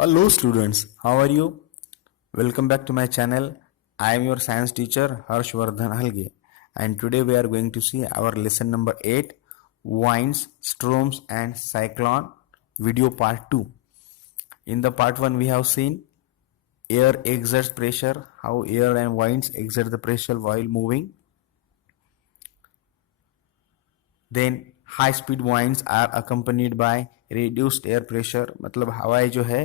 Hello students, how are you? Welcome back to my channel. I am your science teacher Harshvardhan Halge, and today we are going to see our lesson number 8, winds, storms and cyclone video part 2. In the part 1 we have seen air exerts pressure, how air and winds exert the pressure while moving. Then high speed winds are accompanied by reduced air pressure, मतलब हवाएं जो है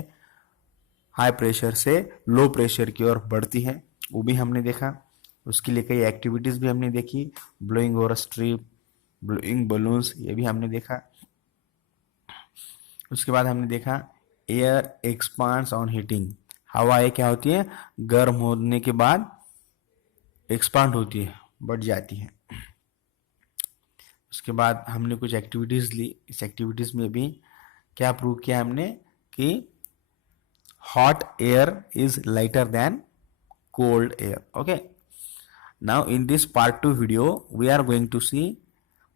high pressure से low pressure की ओर बढ़ती है, वो भी हमने देखा। उसके लिए कई एक्टिविटीज भी हमने देखी, blowing over strip, blowing balloons, ये भी हमने देखा। उसके बाद हमने देखा एयर एक्सपांड्स ऑन हीटिंग, हवाएं क्या होती है, गर्म होने के बाद एक्सपांड होती है, बढ़ जाती है। उसके बाद हमने कुछ एक्टिविटीज ली, इस एक्टिविटीज में भी क्या प्रूव किया हमने कि hot air is lighter than cold air. Okay, now in this part 2 video we are going to see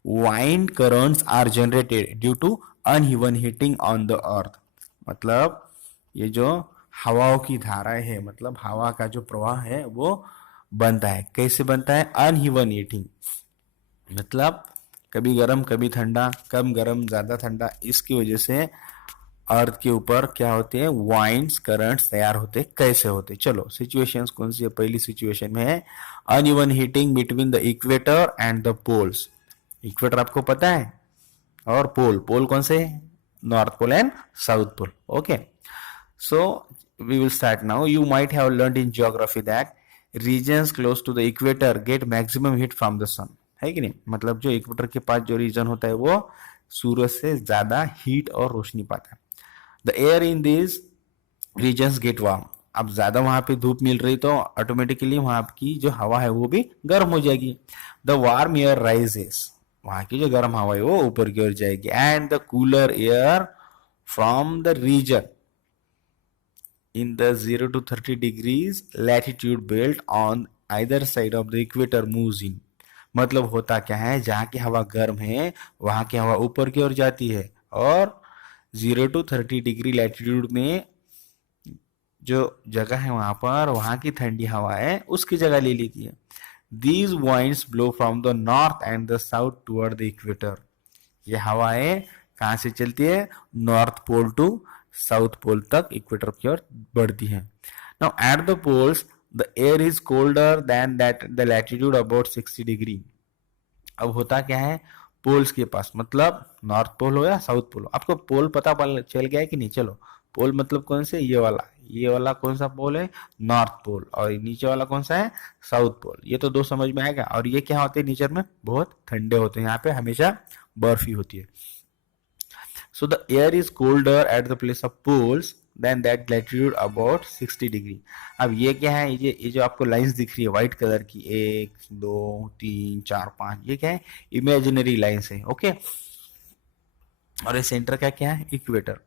wind currents are generated due to uneven heating on the earth. मतलब ये जो हवाओं की धाराएं है, मतलब हवा का जो प्रवाह है वो बनता है, कैसे बनता है, अनइवन हीटिंग, मतलब कभी गर्म कभी ठंडा, कम गर्म ज्यादा ठंडा, इसकी वजह से अर्थ के ऊपर क्या होते हैं, वाइंड्स करंट्स तैयार होते, कैसे होते। चलो सिचुएशंस कौन सी है, पहली सिचुएशन में है uneven heating between the equator and the poles. Equator आपको पता है, और पोल, पोल कौन से, north pole and south pole. Okay, so we will start now. You might have learned in geography that regions close to the equator get maximum heat from the sun, है कि नहीं, मतलब जो equator के पास जो reason होता है वो सूरज से ज्यादा हीट और रोशनी पाता है। The air in these regions get warm. अब ज्यादा वहां पे धूप मिल रही तो ऑटोमेटिकली वहां की जो हवा है वो भी गर्म हो जाएगी। द वार्म एयर राइजेस, वहां की जो गर्म हवा है वो ऊपर की ओर जाएगी। And the cooler air from the region in the 0 to 30 degrees latitude belt on either side of the equator moves in. मतलब होता क्या है, जहां की हवा गर्म है वहां की हवा ऊपर की ओर जाती है, और 0 to 30 डिग्री लैटिट्यूड में जो जगह है वहां पर वहां की ठंडी हवाएं उसकी जगह ले लेती है। These winds blow from the north and the south toward the equator. ये हवाएं कहां से चलती है, north pole to south pole तक, इक्वेटर की ओर बढ़ती है। Now at the poles the air is colder than that the latitude about 60 डिग्री। अब होता क्या है, पोल्स के पास, मतलब नॉर्थ पोल हो या साउथ पोल हो, आपको पोल पता चल गया है कि नहीं। चलो, पोल मतलब कौन से, ये वाला कौन सा पोल है, नॉर्थ पोल, और नीचे वाला कौन सा है, साउथ पोल। ये तो दो समझ में आएगा। और ये क्या होते हैं, नेचर में बहुत ठंडे होते हैं, यहाँ पे हमेशा बर्फ ही होती है। So the air is colder at the place of poles than that latitude about 60 डिग्री। अब ये क्या है, ये जो आपको लाइंस दिख रही है व्हाइट कलर की, 1 2 3 4 5, ये क्या है, इमेजिनरी लाइंस है। ओके, और ये सेंटर का क्या है, इक्वेटर।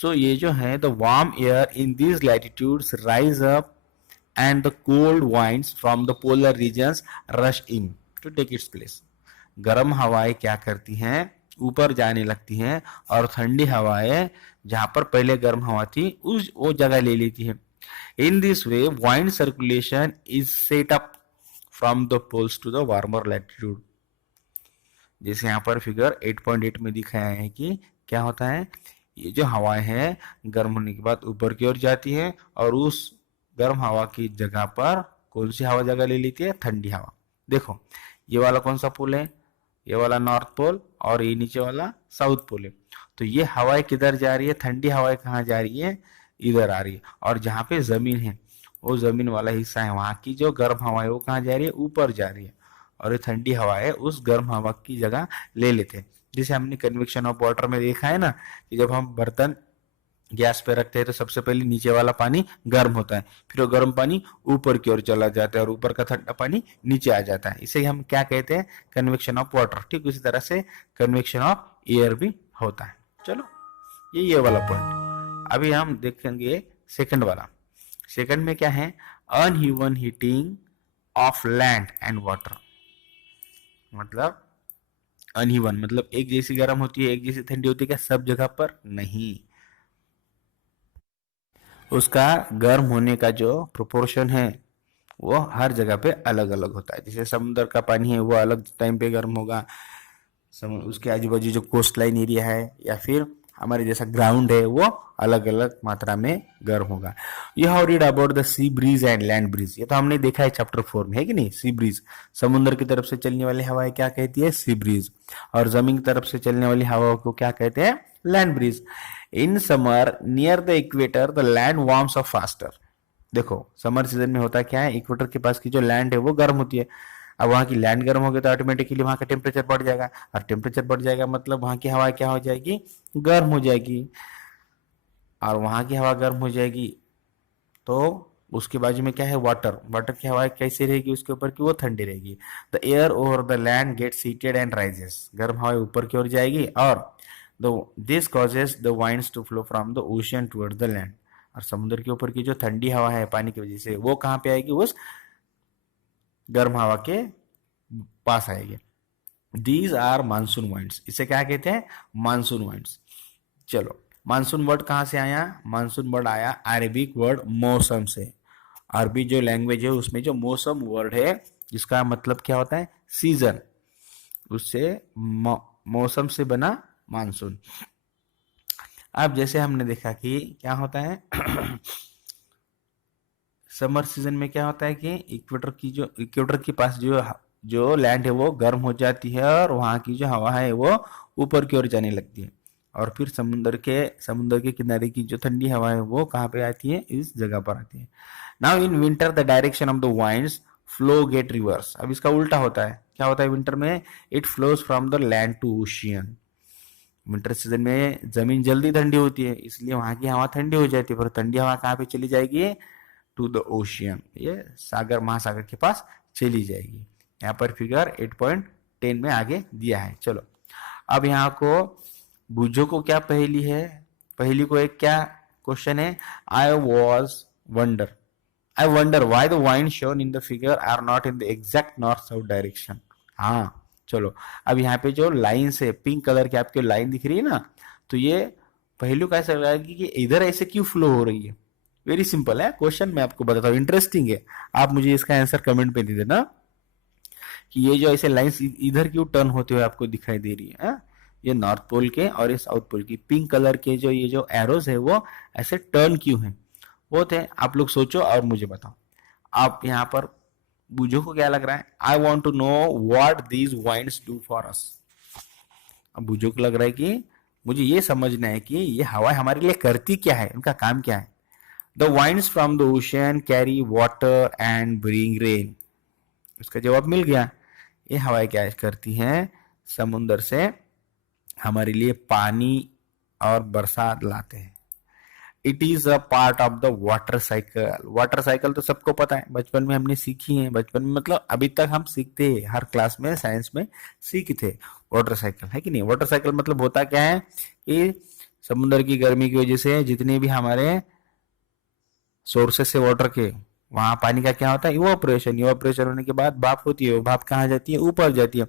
सो ये जो है the warm air in these latitudes rise up and the cold winds from the polar regions rush in to take its place. गर्म हवाएं क्या करती हैं, ऊपर जाने लगती हैं, और ठंडी हवाएं जहां पर पहले गर्म हवा थी उस वो जगह ले लेती है। In this way wind circulation is set up from the poles to the warmer latitude. जैसे यहाँ पर फिगर 8.8 में दिखाया है कि क्या होता है, ये जो हवाएं हैं गर्म होने के बाद ऊपर की ओर जाती है, और उस गर्म हवा की जगह पर कौन सी हवा जगह ले लेती है, ठंडी हवा। देखो, ये वाला कौन सा पोल है, ये वाला नॉर्थ पोल, और ये नीचे वाला साउथ पोल है। तो ये हवाएं किधर जा रही है, ठंडी हवाएं कहाँ जा रही है, इधर आ रही है। और जहाँ पे जमीन है, वो जमीन वाला हिस्सा है, वहां की जो गर्म हवा है वो कहाँ जा रही है, ऊपर जा रही है, और ये ठंडी हवा है उस गर्म हवा की जगह ले लेते हैं। जैसे हमने कन्वेक्शन ऑफ वाटर में देखा है ना, कि जब हम बर्तन गैस पे रखते हैं तो सबसे पहले नीचे वाला पानी गर्म होता है, फिर वो गर्म पानी ऊपर की ओर चला जाता है, और ऊपर का ठंडा पानी नीचे आ जाता है। इसे हम क्या कहते हैं, कन्वेक्शन ऑफ वाटर। ठीक उसी तरह से कन्वेक्शन ऑफ एयर भी होता है। चलो, ये वाला पॉइंट। अभी हम देखेंगे सेकंड वाला। सेकंड में क्या है, uneven heating of land and water. मतलब अनइवन मतलब एक जैसी गर्म होती है एक जैसी ठंडी होती है क्या, सब जगह पर नहीं। उसका गर्म होने का जो प्रोपोर्शन है वो हर जगह पे अलग अलग होता है। जैसे समुद्र का पानी है वो अलग टाइम पे गर्म होगा, उसके आजू बाजू जो कोस्ट लाइन एरिया है या फिर हमारे जैसा ग्राउंड है वो अलग अलग मात्रा में गर्म होगा। You have read about the sea breeze and land breeze, ये तो हमने देखा है चैप्टर 4 में, है कि नहीं। सी ब्रीज समुद्र की तरफ से चलने वाली हवाएं क्या कहती है, सी ब्रीज, और जमीन की तरफ से चलने वाली हवाओं को क्या कहते हैं, land breeze. In summer near the equator the land warms up faster. देखो समर सीजन में होता क्या है, इक्वेटर के पास की जो लैंड है वो गर्म होती है। अब वहां की लैंड गर्म हो गई तो ऑटोमेटिकली वहां का टेम्परेचर बढ़ जाएगा, और टेम्परेचर बढ़ जाएगा मतलब वहां की हवा क्या हो जाएगी, गर्म हो जाएगी। और वहां की हवा गर्म हो जाएगी तो उसके बाजू में क्या है, वाटर, वाटर की हवा कैसी रहेगी उसके ऊपर की, वो ठंडी रहेगी। The air over the land gets heated and rises, गर्म हवा ऊपर की ओर जाएगी, और this causes the winds to flow from the ocean towards the land. और समुद्र के ऊपर की जो ठंडी हवा है पानी की वजह से वो कहाँ पे आएगी, उस गर्म हवा के पास आएगी। दीज आर मानसून वाइंड्स, इसे क्या कहते हैं, मानसून वाइंड्स। चलो मानसून वर्ड कहाँ से आया, मानसून वर्ड आया अरेबिक वर्ड मौसम से। अरबी जो लैंग्वेज है उसमें जो मौसम वर्ड है जिसका मतलब क्या होता है, सीजन, उससे मौसम से बना मानसून। अब जैसे हमने देखा कि क्या होता है समर सीजन में क्या होता है कि इक्वेटर के पास जो जो लैंड है वो गर्म हो जाती है और वहां की जो हवा है वो ऊपर की ओर जाने लगती है, और फिर समुद्र के किनारे की जो ठंडी हवा है वो कहाँ पे आती है, इस जगह पर आती है। Now in winter the direction of the winds flow get reverse. अब इसका उल्टा होता है, क्या होता है विंटर में, it flows from the land to ocean. Winter season में जमीन जल्दी ठंडी होती है इसलिए वहां की हवा ठंडी हो जाती है, पर ठंडी हवा कहाँ पे चली जाएगी, टू द ओशियन, ये सागर महासागर के पास चली जाएगी। यहाँ पर फिगर 8.10 में आगे दिया है। चलो अब यहाँ को बूझो को क्या पहेली है, पहेली को एक क्या क्वेश्चन है, आई वंडर व्हाई द वाइन shown in the figure are not in the exact north south direction. हाँ चलो अब यहाँ पे जो लाइन से पिंक कलर की आपकी लाइन दिख रही है ना, तो ये पहेलू कैसे लगा कि इधर ऐसे क्यों फ्लो हो रही है। वेरी सिंपल है क्वेश्चन, मैं आपको बताता हूँ, इंटरेस्टिंग है। आप मुझे इसका आंसर कमेंट पे दे देना कि ये जो ऐसे लाइंस इधर क्यों टर्न होते हुए आपको दिखाई दे रही है, ये नॉर्थ पोल के और ये साउथ पोल की पिंक कलर के जो ये जो एरोज है वो ऐसे टर्न क्यों है, वो थे। आप लोग सोचो और मुझे बताओ। आप यहाँ पर बूझो को क्या लग रहा है, I want to know what these winds do for us. अब बूझो को लग रहा है कि मुझे ये समझना है कि ये हवा हमारे लिए करती क्या है, उनका काम क्या है। The winds from the ocean carry water and bring rain. उसका जवाब मिल गया। ये हवाएं क्या करती हैं, समुन्द्र से हमारे लिए पानी और बरसात लाते हैं। It is a part of the water cycle. Water cycle तो सबको पता है, बचपन में हमने सीखी है, बचपन में मतलब अभी तक हम सीखते हैं, हर क्लास में साइंस में सीखे थे वाटर साइकिल, है कि नहीं। वाटर साइकिल मतलब होता क्या है कि समुद्र की गर्मी की वजह से जितने भी हमारे सोर्सेस से वाटर के, वहां पानी का क्या होता है, इवापोरेशन। इवापोरेशन होने के बाद भाप होती है, वो भाप कहाँ जाती है, ऊपर जाती है,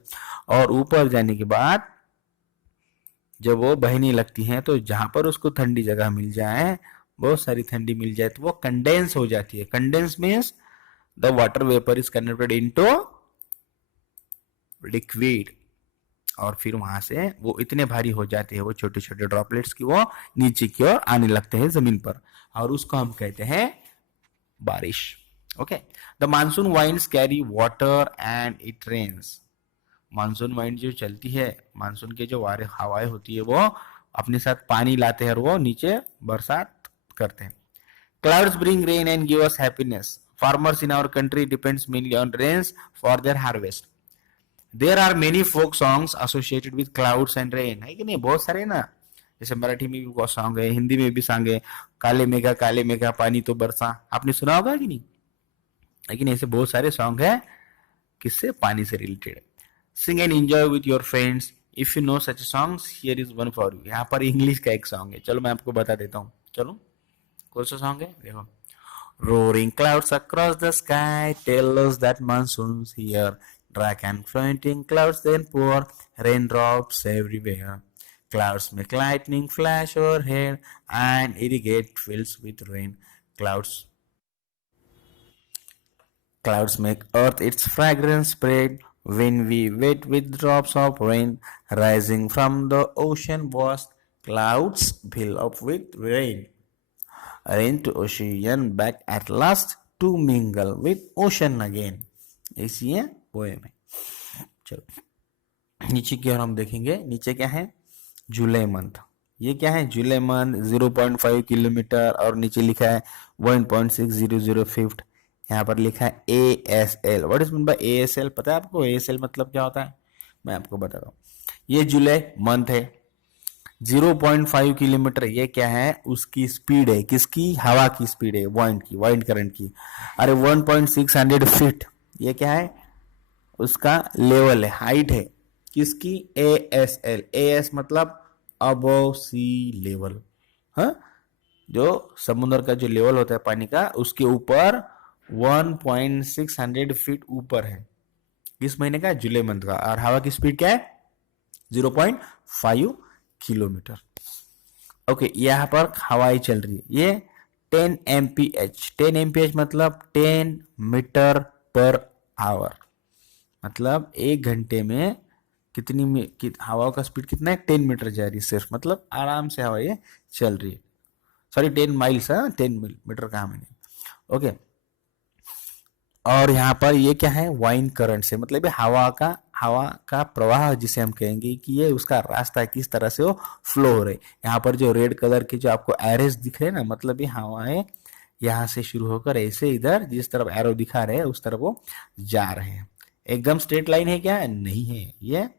और ऊपर जाने के बाद जब वो बहने लगती है तो जहां पर उसको ठंडी जगह मिल जाए, बहुत सारी ठंडी मिल जाए, तो वो कंडेंस हो जाती है। Condense means the water vapour is converted into liquid, और फिर वहां से वो इतने भारी हो जाते हैं वो छोटे छोटे ड्रॉपलेट्स की वो नीचे की ओर आने लगते हैं जमीन पर, और उसको हम कहते हैं बारिश। Okay, the monsoon winds carry water and it rains. Monsoon wind जो चलती है, मानसून के जो हवाएं होती है वो अपने साथ पानी लाते हैं और वो नीचे बरसात करते हैं। Clouds bring rain and give us happiness. Farmers in our country depends mainly on rains for their harvest. There are many folk songs associated with clouds and rain, है कि नहीं, बहुत सारे ना। जैसे मराठी में भी बहुत सॉन्ग है, हिंदी में भी सॉन्ग है, काले मेघा पानी तो बरसा, आपने सुना होगा कि नहीं, लेकिन ऐसे बहुत सारे सॉन्ग है किससे, पानी से related. Sing and enjoy with your friends if you know such songs, here is one for you. यहाँ पर इंग्लिश का एक सॉन्ग है, चलो मैं आपको बता देता हूँ। चलो कौन सा सॉन्ग है, देखो। Roaring clouds across the sky tell us that monsoon's here. Dark and floating clouds then pour raindrops everywhere. Clouds make lightning flash overhead and irrigate fields with rain. Clouds make earth its fragrance spread when we wet with drops of rain rising from the ocean vast. Clouds fill up with rain. Rain to ocean back at last to mingle with ocean again. ऐसी है poem है. चलो नीचे की ओर हम देखेंगे. नीचे क्या है? जुलाई मंथ. ये क्या है? जुलाई मंथ 0.5 किलोमीटर और नीचे लिखा है 1.6005 फीट. यहाँ पर लिखा है ASL. What is mean by ASL? पता है आपको ASL मतलब क्या होता है? मैं आपको बताता हूँ. ये जुलाई मंथ है. 0.5 किलोमीटर ये क्या है? उसकी स्पीड है. किसकी? हवा की स्पीड है, वाइंड करंट की. अरे 1.600 फीट ये क्या है? उसका लेवल है, हाइट है. किसकी? ASL. AS मतलब अबव सी लेवल. हाँ, जो समुद्र का जो लेवल होता है पानी का, उसके ऊपर 1.600 फीट ऊपर है. किस महीने का? जुलाई मंथ का. और हवा की स्पीड क्या है? 0.5 किलोमीटर. ओके, यहाँ पर हवाई चल रही है. ये 10 mph. 10 mph मतलब 10 मीटर पर आवर. मतलब एक घंटे में कितनी हवा का स्पीड कितना है? 10 मीटर जा रही है सिर्फ. मतलब आराम से हवा ये चल रही है. Sorry 10 miles. 10 मीटर कहा मैंने. ओके, और यहाँ पर ये क्या है? वाइंड करंट से मतलब ये हवा का प्रवाह जिसे हम कहेंगे कि ये उसका रास्ता है, किस तरह से वो फ्लो हो रही है. यहाँ पर जो रेड कलर के जो आपको एरोस दिख रहे हैं ना, मतलब ये हवाएं यहाँ से शुरू होकर ऐसे इधर जिस तरफ एरो दिखा रहे हैं उस तरफ वो जा रहे हैं. एकदम स्ट्रेट लाइन है क्या? नहीं है. ये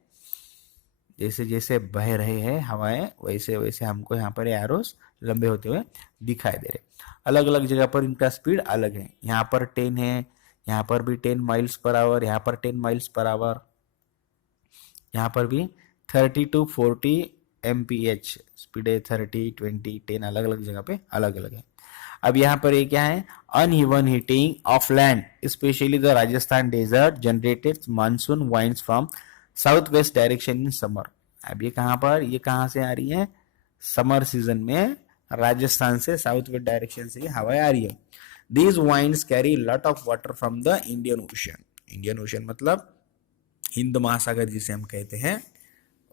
जैसे जैसे बह रहे हैं हवाएं वैसे वैसे हमको यहाँ पर एरोस लंबे होते हुए दिखाई दे रहे. अलग अलग जगह पर इनका स्पीड अलग है. यहाँ पर 10 है, यहाँ पर भी 10 माइल्स पर आवर, यहाँ पर 10 माइल्स पर आवर, यहाँ पर भी 30 to 40 mph स्पीड है. 30, 20, 10 अलग अलग जगह पे अलग अलग है. अब यहाँ पर ये क्या है? Uneven heating of land specially the Rajasthan desert generated monsoon winds from south west direction in summer. अब ये कहाँ पर? ये कहाँ से आ रही है? समर सीजन में राजस्थान से साउथ वेस्ट डायरेक्शन से हवाएं आ रही है. These winds carry lot of water from the Indian Ocean. Indian Ocean मतलब हिंद महासागर जिसे हम कहते हैं,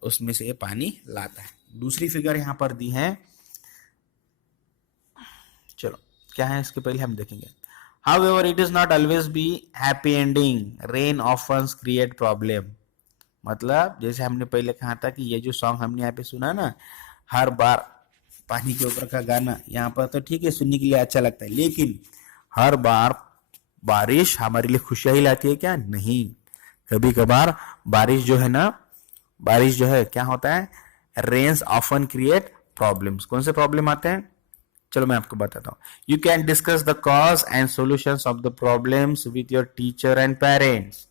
उसमें से ये पानी लाता है. दूसरी फिगर यहाँ पर दी है. चलो क्या है इसके पहले हम देखेंगे. However, it is not always be happy ending. Rain often create problem. मतलब जैसे हमने पहले कहा था कि ये जो सॉन्ग हमने यहाँ पे सुना ना, हर बार पानी के ऊपर का गाना, यहाँ पर तो ठीक है सुनने के लिए अच्छा लगता है, लेकिन हर बार बारिश हमारे लिए खुशियां ही लाती है क्या? नहीं. कभी कभार बारिश जो है ना, बारिश जो है क्या होता है? Rains often create problems. कौन से प्रॉब्लम आते हैं? चलो मैं आपको बताता हूँ. You can discuss the cause and solutions of the problems with your teacher and parents.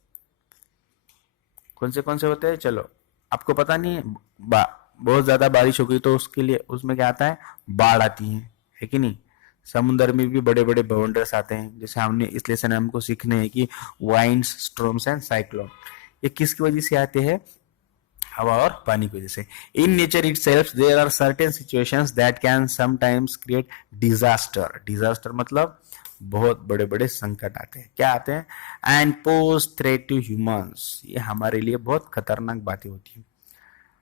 कौन से होते हैं? चलो आपको पता नहीं है. बहुत ज्यादा बारिश हो गई तो उसके लिए उसमें क्या आता है? बाढ़ आती है कि नहीं. समुद्र में भी बड़े बड़े बवंडर्स आते हैं. जैसे हमने इस लेसन में हमको सीखने हैं कि वाइंड्स, स्ट्रॉम्स एंड साइक्लोन ये किसकी वजह से आते हैं? हवा और पानी की वजह से. In nature itself there are certain situations that can sometimes create disaster. Disaster मतलब बहुत बड़े बड़े संकट आते हैं. क्या आते हैं? And pose threat to humans. ये हमारे लिए बहुत खतरनाक बातें होती है.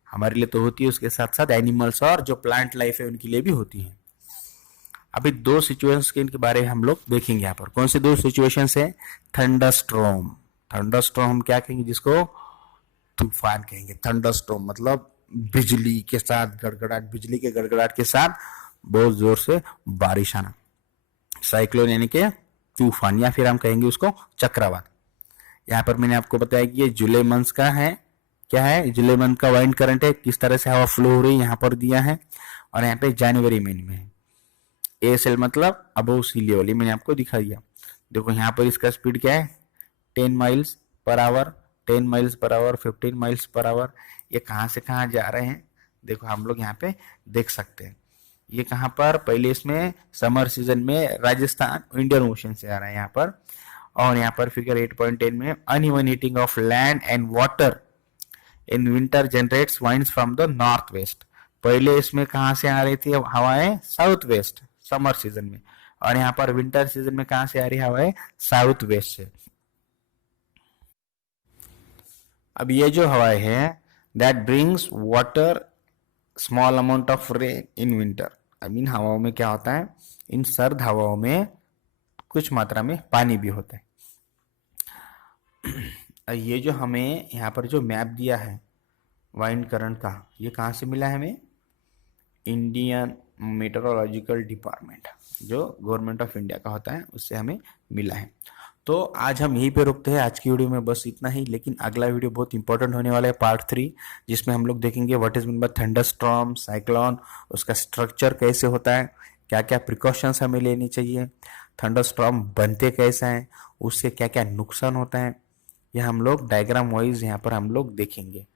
हमारे लिए तो होती है, उसके साथ साथ एनिमल्स और जो प्लांट लाइफ है उनके लिए भी होती है. अभी दो सिचुएशंस के इनके बारे में हम लोग देखेंगे. यहाँ पर कौन से दो सिचुएशंस है? थंडरस्टॉर्म. थंडरस्टॉर्म हम क्या कहेंगे? जिसको तूफान कहेंगे. थंडरस्टॉर्म मतलब बिजली के साथ गड़गड़ाहट, बिजली के गड़गड़ाहट के साथ बहुत जोर से बारिश आना. साइक्लोन यानी कि तूफान, या फिर हम कहेंगे उसको चक्रवात. यहाँ पर मैंने आपको बताया कि ये जुलाई मंथ का है. क्या है? जुलाई मंथ का वाइंड करंट है, किस तरह से हवा फ्लो हो रही है यहाँ पर दिया है. और यहाँ पे जनवरी महीने में है. ASL मतलब अबव सी लेवल, ये मैंने आपको दिखा दिया. देखो यहाँ पर इसका स्पीड क्या है? 10 miles per hour, 10 miles per hour, 15 miles per hour. ये कहाँ से कहाँ जा रहे हैं? देखो हम लोग यहाँ पे देख सकते हैं. ये कहाँ पर? पहले इसमें समर सीजन में राजस्थान इंडियन ओशन से आ रहा है यहाँ पर. और यहाँ पर फिगर 8.10 में uneven heating of land and water in winter generates winds from the north west. पहले इसमें कहाँ से आ रही थी हवाएं? साउथ वेस्ट समर सीजन में, और यहाँ पर विंटर सीजन में कहाँ से आ रही है हवाएं? साउथ वेस्ट से। अब ये जो हवाएं हैं that brings water small amount of rain in winter. अब इन हवाओं में क्या होता है? इन सर्द हवाओं में कुछ मात्रा में पानी भी होता है। ये जो हमें यहाँ पर जो मैप दिया है वाइंड करंट का, ये कहाँ से मिला है हमें? इंडियन मेट्रोलॉजिकल डिपार्टमेंट, जो गवर्नमेंट ऑफ इंडिया का होता है, उससे हमें मिला है। तो आज हम यहीं पे रुकते हैं, आज की वीडियो में बस इतना ही। लेकिन अगला वीडियो बहुत इंपॉर्टेंट होने वाला है, पार्ट 3, जिसमें हम लोग देखेंगे what is mean by thunderstorm, cyclone, उसका स्ट्रक्चर कैसे होता है, क्या क्या प्रिकॉशंस हमें लेनी चाहिए, थंडरस्टॉर्म बनते कैसे हैं, उससे क्या क्या नुकसान होता है, यह हम लोग डायग्राम वाइज यहाँ पर हम लोग देखेंगे।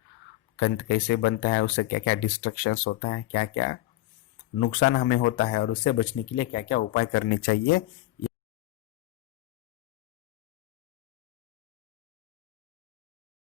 कैसे बनता है, उससे क्या क्या डिस्ट्रक्शंस होता है, क्या क्या नुकसान हमें होता है, और उससे बचने के लिए क्या क्या उपाय करने चाहिए,